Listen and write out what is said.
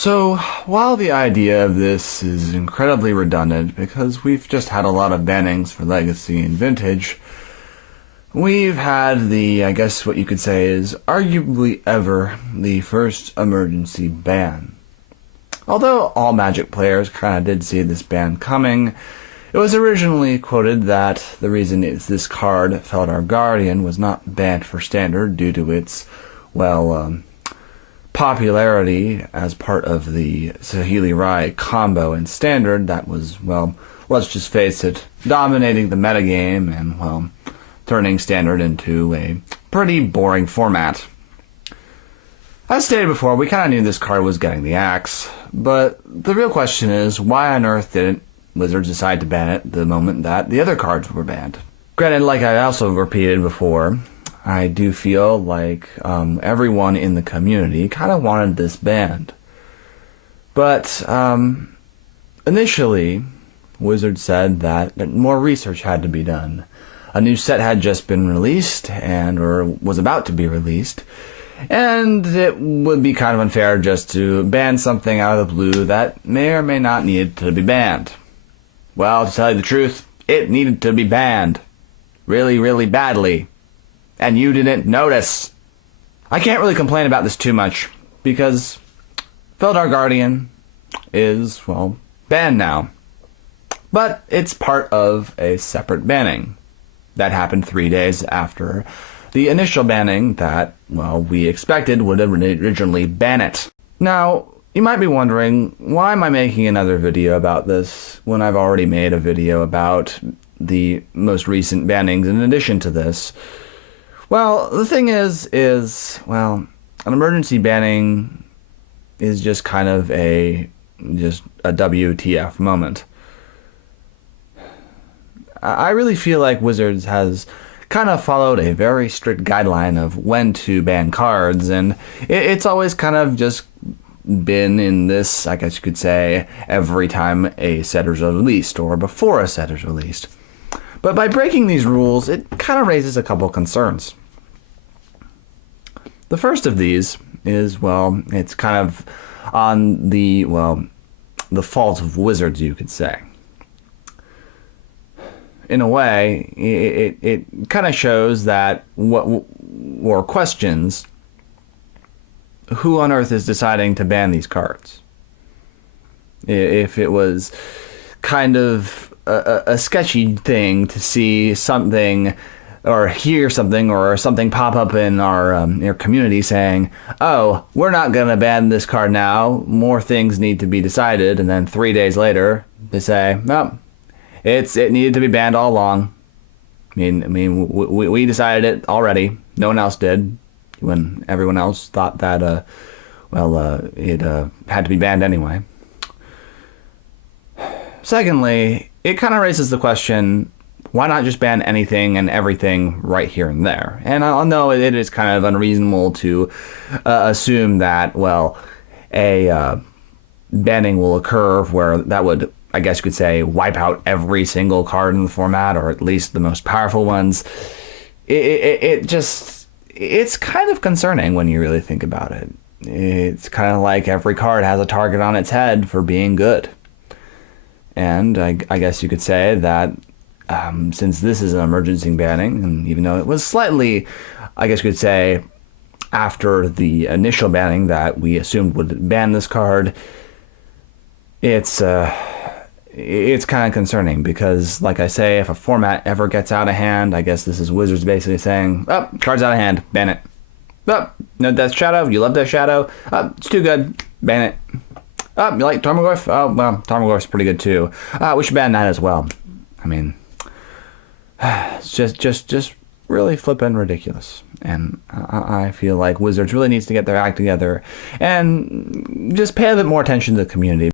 So, while the idea of this is incredibly redundant because we've just had a lot of bannings for Legacy and Vintage, we've had I guess what you could say is arguably ever the first emergency ban. Although all Magic players kind of did see this ban coming, it was originally quoted that the reason is this card, Felidar Guardian, was not banned for Standard due to its, popularity as part of the Saheeli Rai combo in Standard that was, let's just face it, dominating the metagame and, turning Standard into a pretty boring format. As stated before, we kind of knew this card was getting the axe, but the real question is, why on earth didn't Wizards decide to ban it the moment that the other cards were banned? Granted, like I also repeated before, I do feel like everyone in the community kind of wanted this banned. But initially, Wizards said that more research had to be done. A new set had just been released, or was about to be released, and it would be kind of unfair just to ban something out of the blue that may or may not need to be banned. Well, to tell you the truth, it needed to be banned. Really, really badly. And you didn't notice. I can't really complain about this too much, because Felidar Guardian is, banned now. But it's part of a separate banning that happened 3 days after the initial banning that, we expected would originally ban it. Now, you might be wondering, why am I making another video about this when I've already made a video about the most recent bannings in addition to this? Well, the thing is, an emergency banning is just kind of a WTF moment. I really feel like Wizards has kind of followed a very strict guideline of when to ban cards, and it's always kind of just been in this, I guess you could say, every time a set is released, or before a set is released. But by breaking these rules, it kind of raises a couple concerns. The first of these is, it's kind of on the fault of Wizards, you could say. In a way, it kind of shows that or questions who on earth is deciding to ban these cards. If it was kind of a sketchy thing to see something or hear something or something pop up in our community saying, oh, we're not going to ban this card now, more things need to be decided, and then 3 days later they say, no, it needed to be banned all along. I mean, we decided it already. No one else did, when everyone else thought that, it had to be banned anyway. Secondly, it kind of raises the question, why not just ban anything and everything right here and there? And I know it is kind of unreasonable to assume that, a banning will occur where that would, I guess you could say, wipe out every single card in the format, or at least the most powerful ones. It's kind of concerning when you really think about it. It's kind of like every card has a target on its head for being good. And I guess you could say that since this is an emergency banning, and even though it was slightly, I guess you could say, after the initial banning that we assumed would ban this card, it's kind of concerning because, like I say, if a format ever gets out of hand, I guess this is Wizards basically saying, oh, card's out of hand, ban it. Oh, no Death Shadow, you love Death Shadow, oh, it's too good, ban it. Oh, you like Tarmogoyf? Oh, Tarmogoyf's pretty good too. We should ban that as well. I mean, it's just really flippin' ridiculous. And I feel like Wizards really needs to get their act together and just pay a bit more attention to the community.